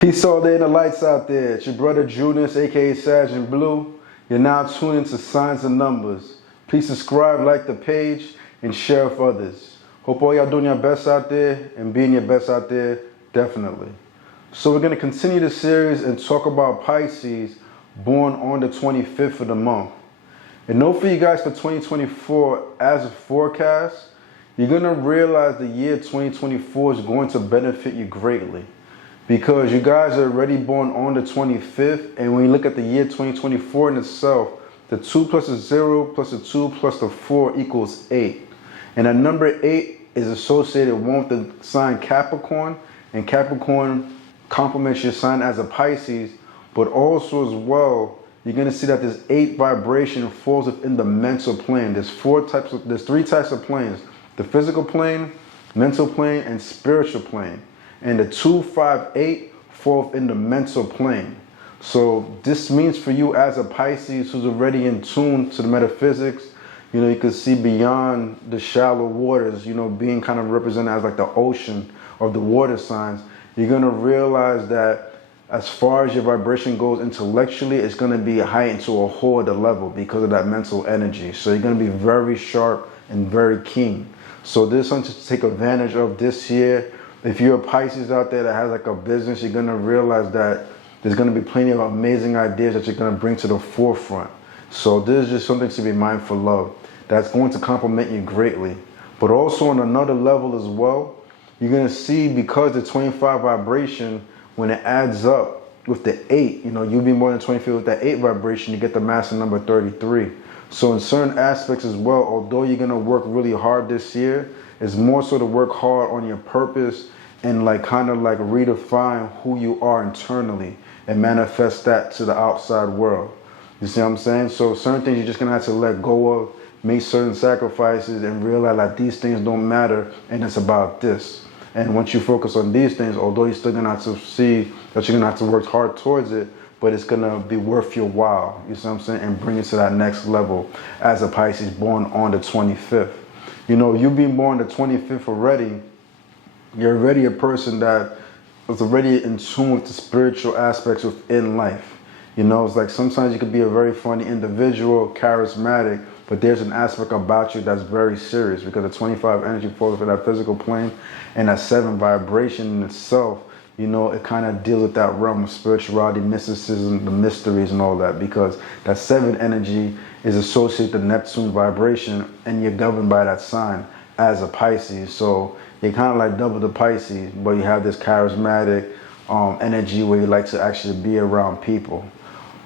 Peace all day in the lights out there. It's your brother Judas, aka Sergeant Blue. You're now tuned into Signs and Numbers. Please subscribe, like the page, and share with others. Hope all y'all doing your best out there and being your best out there, definitely. So we're going to continue the series and talk about Pisces born on the 25th of the month. And note for you guys for 2024, as a forecast, you're going to realize the year 2024 is going to benefit you greatly. Because you guys are already born on the 25th, and when you look at the year 2024 in itself, the 2 plus the 0 plus the 2 plus the 4 equals 8. And that number 8 is associated with the sign Capricorn, and Capricorn complements your sign as a Pisces, but also as well, you're going to see that this 8 vibration falls within the mental plane. There's three types of planes: the physical plane, mental plane, and spiritual plane. And the 2, 5, 8 fall in the mental plane. So this means for you as a Pisces who's already in tune to the metaphysics, you can see beyond the shallow waters, being kind of represented as like the ocean of the water signs. You're going to realize that as far as your vibration goes intellectually, it's going to be heightened to a whole other level because of that mental energy. So you're going to be very sharp and very keen. So this is something to take advantage of this year. If you're a Pisces out there that has like a business, you're going to realize that there's going to be plenty of amazing ideas that you're going to bring to the forefront. So this is just something to be mindful of. That's going to complement you greatly. But also on another level as well, you're going to see, because the 25 vibration, when it adds up with the 8, you'll be more than 25 with that 8 vibration, you get the master number 33. So in certain aspects as well, although you're going to work really hard this year, it's more so to work hard on your purpose and kind of redefine who you are internally and manifest that to the outside world. You see what I'm saying? So certain things you're just going to have to let go of, make certain sacrifices, and realize that these things don't matter and it's about this. And once you focus on these things, although you're still going to have to see that you're going to have to work hard towards it, but it's going to be worth your while, you see what I'm saying, and bring it to that next level as a Pisces born on the 25th. You being born the 25th already, you're already a person that is already in tune with the spiritual aspects within life. It's like sometimes you could be a very funny individual, charismatic, but there's an aspect about you that's very serious because the 25 energy falls for that physical plane, and that 7 vibration in itself, it kind of deals with that realm of spirituality, mysticism, the mysteries and all that, because that 7 energy is associated with the Neptune vibration, and you're governed by that sign as a Pisces. So you're kind of like double the Pisces, but you have this charismatic energy where you like to actually be around people.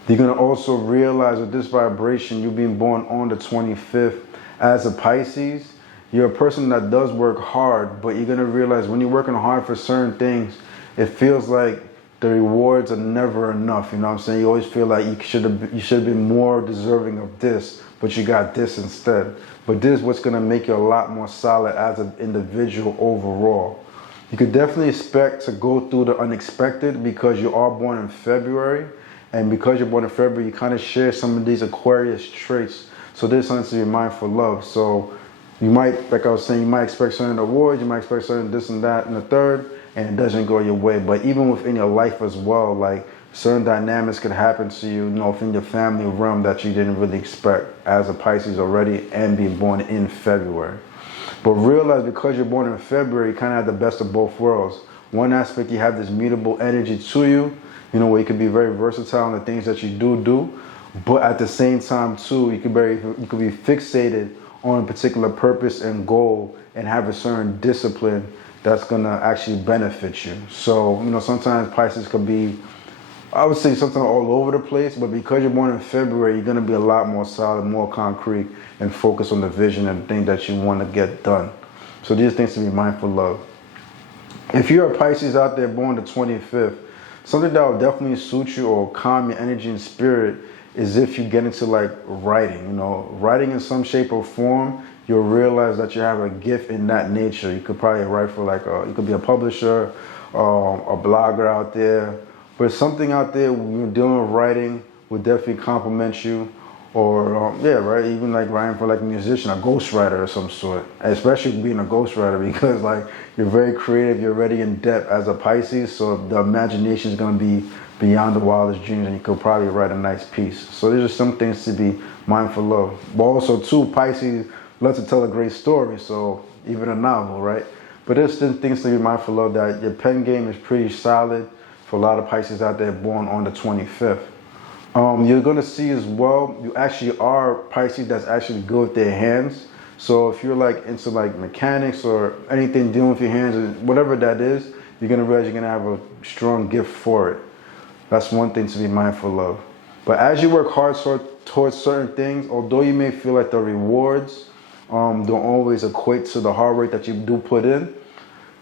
You're going to also realize with this vibration, you being born on the 25th as a Pisces, you're a person that does work hard, but you're going to realize when you're working hard for certain things, it feels like the rewards are never enough. You know what I'm saying? You always feel like you should have been more deserving of this, but you got this instead. But this is what's going to make you a lot more solid as an individual overall. You could definitely expect to go through the unexpected because you are born in February. And because you're born in February, you kind of share some of these Aquarius traits. So there's something to be mindful of. So you might, like I was saying, you might expect certain awards, you might expect certain this and that and the third, and it doesn't go your way. But even within your life as well, like certain dynamics could happen to you, within your family realm that you didn't really expect as a Pisces already and being born in February. But realize because you're born in February, you kind of have the best of both worlds. One aspect, you have this mutable energy to you, where you can be very versatile in the things that you do, but at the same time too, you could be fixated on a particular purpose and goal and have a certain discipline that's gonna actually benefit you. So, sometimes Pisces could be, I would say, something all over the place, but because you're born in February, you're gonna be a lot more solid, more concrete, and focus on the vision and the thing that you want to get done. So these things to be mindful of. If you're a Pisces out there born the 25th, something that will definitely suit you or calm your energy and spirit is if you get into writing. Writing in some shape or form, you'll realize that you have a gift in that nature. You could probably write for you could be a publisher, a blogger out there, but something out there when you're dealing with writing will definitely complement you. or yeah, right, even like writing for like a musician, a ghostwriter of some sort, especially being a ghostwriter because like you're very creative, you're already in depth as a Pisces, so the imagination is going to be beyond the wildest dreams and you could probably write a nice piece. So these are some things to be mindful of. But also too, Pisces love to tell a great story, so even a novel, right? But there's still things to be mindful of, that your pen game is pretty solid for a lot of Pisces out there born on the 25th. You're going to see as well, you actually are Pisces that's actually good with their hands. So if you're like into like mechanics or anything dealing with your hands, or whatever that is, you're going to realize you're going to have a strong gift for it. That's one thing to be mindful of. But as you work hard towards certain things, although you may feel like the rewards don't always equate to the hard work that you do put in,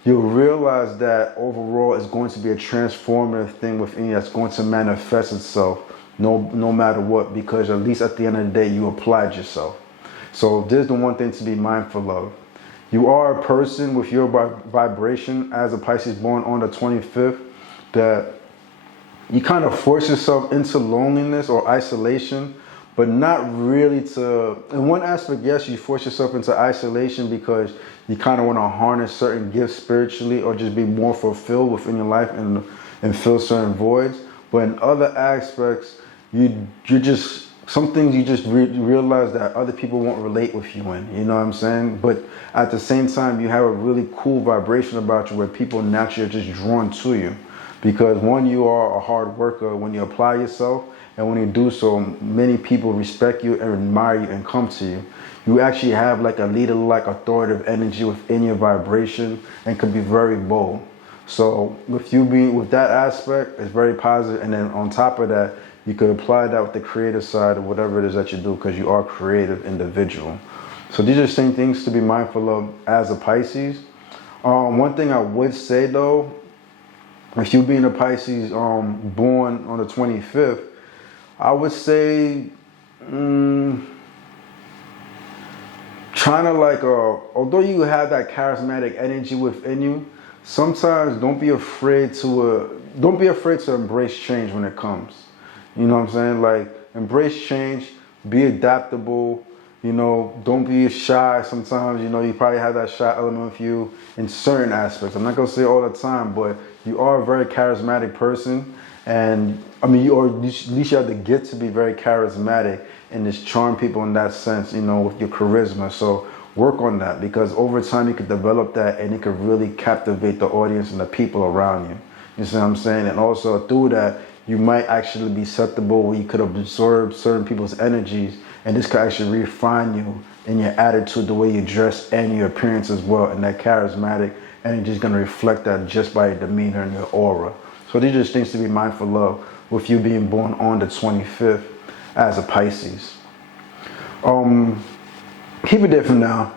you'll realize that overall it's going to be a transformative thing within you that's going to manifest itself no matter what, because at least at the end of the day you applied yourself. So this is the one thing to be mindful of. You are a person with your vibration as a Pisces born on the 25th that you kind of force yourself into loneliness or isolation, but not really to, in one aspect, yes, you force yourself into isolation because you kind of want to harness certain gifts spiritually or just be more fulfilled within your life and fill certain voids. But in other aspects, you just, some things you just realize that other people won't relate with you in, you know what I'm saying? But at the same time, you have a really cool vibration about you where people naturally are just drawn to you. Because one, you are a hard worker when you apply yourself, and when you do so, many people respect you and admire you and come to you. You actually have like a leader-like authoritative energy within your vibration and can be very bold. So with you being with that aspect, it's very positive. And then on top of that, you could apply that with the creative side of whatever it is that you do, because you are a creative individual. So these are the same things to be mindful of as a Pisces. One thing I would say though, if you being a Pisces born on the 25th, I would say trying to like, although you have that charismatic energy within you, sometimes don't be afraid to embrace change when it comes. You know what I'm saying? Like, embrace change, be adaptable. You know, don't be shy sometimes. You know, you probably have that shy element with you in certain aspects. I'm not going to say all the time, but you are a very charismatic person. And I mean, at least you have the gift to be very charismatic and just charm people in that sense, you know, with your charisma. So work on that, because over time you could develop that and it could really captivate the audience and the people around you. You see what I'm saying? And also through that, you might actually be susceptible where you could absorb certain people's energies, and this could actually refine you in your attitude, the way you dress, and your appearance as well. And that charismatic energy is going to reflect that just by your demeanor and your aura. So these are just things to be mindful of with you being born on the 25th as a Pisces. Keep it there for now.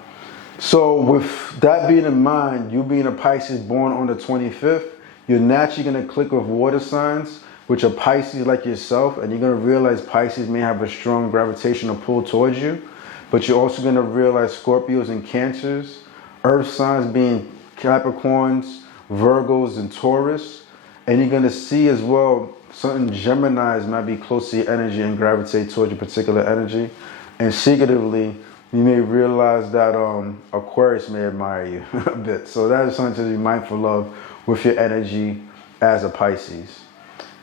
So with that being in mind, you being a Pisces born on the 25th, you're naturally going to click with water signs, which are Pisces like yourself, and you're going to realize Pisces may have a strong gravitational pull towards you, but you're also going to realize Scorpios and Cancers, Earth signs being Capricorns, Virgos, and Taurus, and you're going to see as well certain Geminis might be close to your energy and gravitate towards your particular energy, and secretively, you may realize that Aquarius may admire you a bit. So that is something to be mindful of with your energy as a Pisces.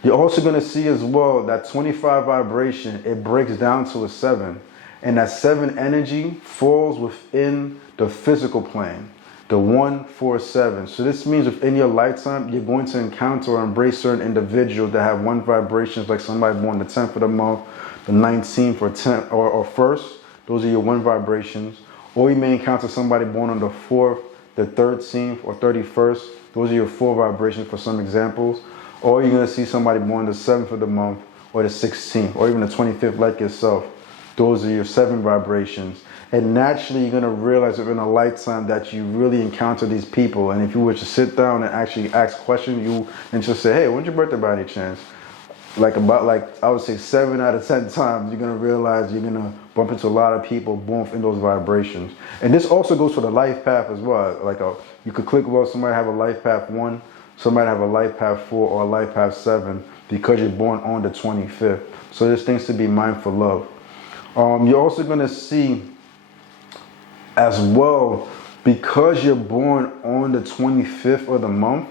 You're also going to see as well that 25 vibration, it breaks down to a 7. And that 7 energy falls within the physical plane, the 1, 4, 7. So this means within your lifetime, you're going to encounter or embrace certain individuals that have 1 vibrations, like somebody born the 10th of the month, the 19th or 10th or 1st. Those are your 1 vibrations. Or you may encounter somebody born on the 4th, the 13th, or 31st. Those are your 4 vibrations for some examples. Or you're going to see somebody born the 7th of the month, or the 16th, or even the 25th like yourself. Those are your 7 vibrations. And naturally, you're going to realize within a lifetime that you really encounter these people. And if you were to sit down and actually ask questions, and just say, hey, when's your birthday by any chance? I would say 7 out of 10 times, you're going to realize you're going to bump into a lot of people born in those vibrations. And this also goes for the life path as well. You could click, well, somebody have a life path 1, somebody have a life path 4, or a life path 7 because you're born on the 25th. So there's things to be mindful of. You're also going to see as well, because you're born on the 25th of the month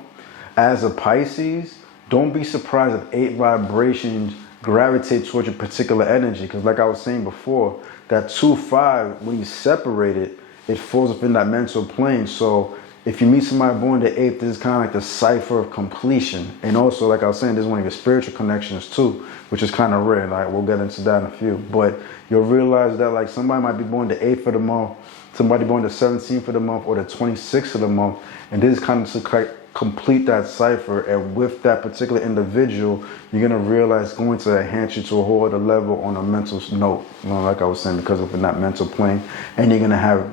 as a Pisces, don't be surprised if 8 vibrations gravitate towards your particular energy. Because like I was saying before, that 2-5, when you separate it, it falls within that mental plane. So if you meet somebody born the 8th, this is kind of like the cipher of completion. And also, like I was saying, this is one of your spiritual connections too, which is kind of rare. Like, we'll get into that in a few. But you'll realize that like somebody might be born the 8th of the month, somebody born the 17th of the month, or the 26th of the month. And this is kind of to complete that cipher. And with that particular individual, you're going to realize it's going to enhance you to a whole other level on a mental note. You know, like I was saying, because of that mental plane. And you're going to have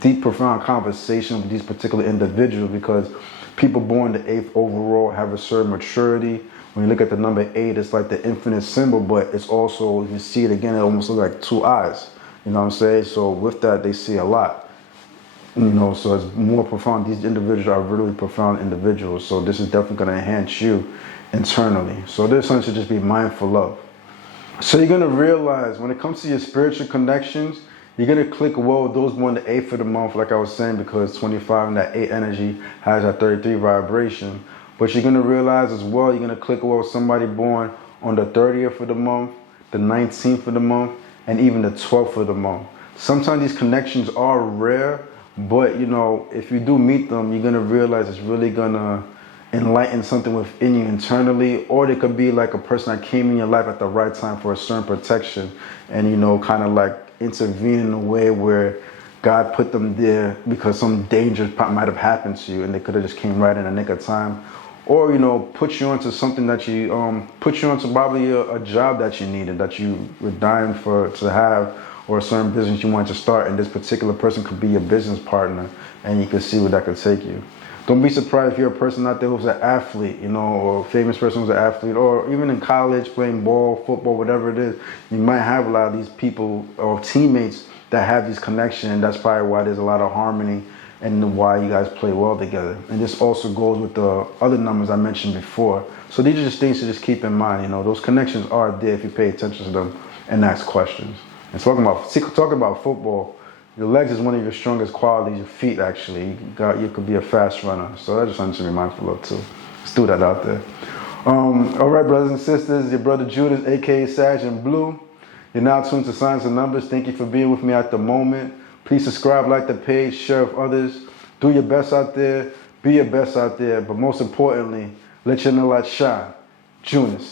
deep, profound conversation with these particular individuals, because people born the 8th overall have a certain maturity. When you look at the number 8, it's like the infinite symbol, but it's also, you see it again, it almost looks like 2 eyes. You know what I'm saying? So with that, they see a lot. You know, so it's more profound. These individuals are really profound individuals. So this is definitely going to enhance you internally. So there's something to just be mindful of. So you're going to realize when it comes to your spiritual connections, you're going to click well with those born the 8th of the month, like I was saying, because 25 and that 8 energy has that 33 vibration. But you're going to realize as well, you're going to click well with somebody born on the 30th of the month, the 19th of the month, and even the 12th of the month. Sometimes these connections are rare, but you know, if you do meet them, you're going to realize it's really going to enlighten something within you internally. Or they could be like a person that came in your life at the right time for a certain protection, and you know, kind of like intervene in a way where God put them there because some danger might have happened to you, and they could have just came right in the nick of time. Or, you know, put you onto something that you, put you onto probably a job that you needed, that you were dying to have, or a certain business you wanted to start, and this particular person could be your business partner, and you can see where that could take you. Don't be surprised if you're a person out there who's an athlete, you know, or a famous person who's an athlete, or even in college playing ball, football, whatever it is. You might have a lot of these people or teammates that have these connections, and that's probably why there's a lot of harmony and why you guys play well together. And this also goes with the other numbers I mentioned before. So these are just things to just keep in mind. You know, those connections are there if you pay attention to them and ask questions. And talking about football, your legs is one of your strongest qualities, your feet actually. You could be a fast runner. So that's just something to be mindful of too. Let's do that out there. All right, brothers and sisters, your brother Judas, aka Sag in Blue. You're now tuned to Signs and Numbers. Thank you for being with me at the moment. Please subscribe, like the page, share with others. Do your best out there. Be your best out there. But most importantly, let your light shine. Judas.